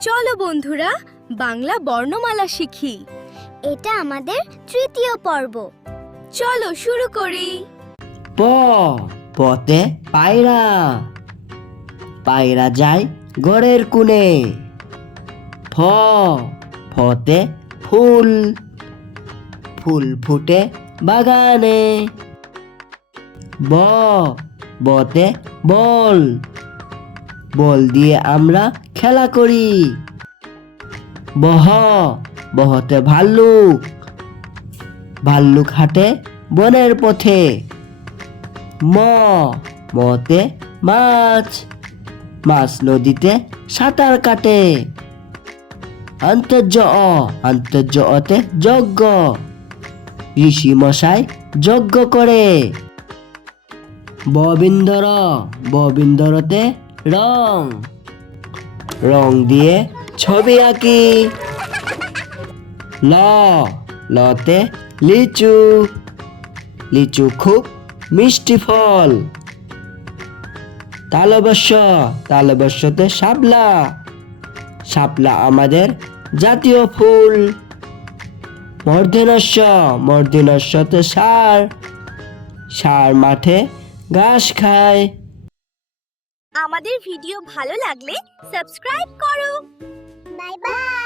চলো বন্ধুরা বাংলা বর্ণমালা শিখি। এটা আমাদের তৃতীয় পর্ব। চলো শুরু করি। প পতে পায়রা, পায়রা যায় ঘরের কোণে। ফ ফতে ফুল, ফুল ফুটে বাগানে। ব বতে বল, বল দিয়ে আমরা খেলা করি। বহ বহতে ভাল্লুক, ভাল্লুক হাঁটে বনের পথে। ম মতে মাছ, মাছ নদীতে সাঁতার কাটে। অন্তর্য অতে যজ্ঞ, ঋষি মশাই যজ্ঞ করে। ববিন্দরতে রং, রং দিয়ে ছবি আঁকি। লতে লিচু, লিচু খুব মিষ্টি ফল। তালবস্যতে শাপলা, শাপলা আমাদের জাতীয় ফুল। মূর্ধন্যতে ষাঁড়, ষাঁড় মাঠে ঘাস খায়। আমাদের ভিডিও ভালো লাগলে সাবস্ক্রাইব করো। Bye bye.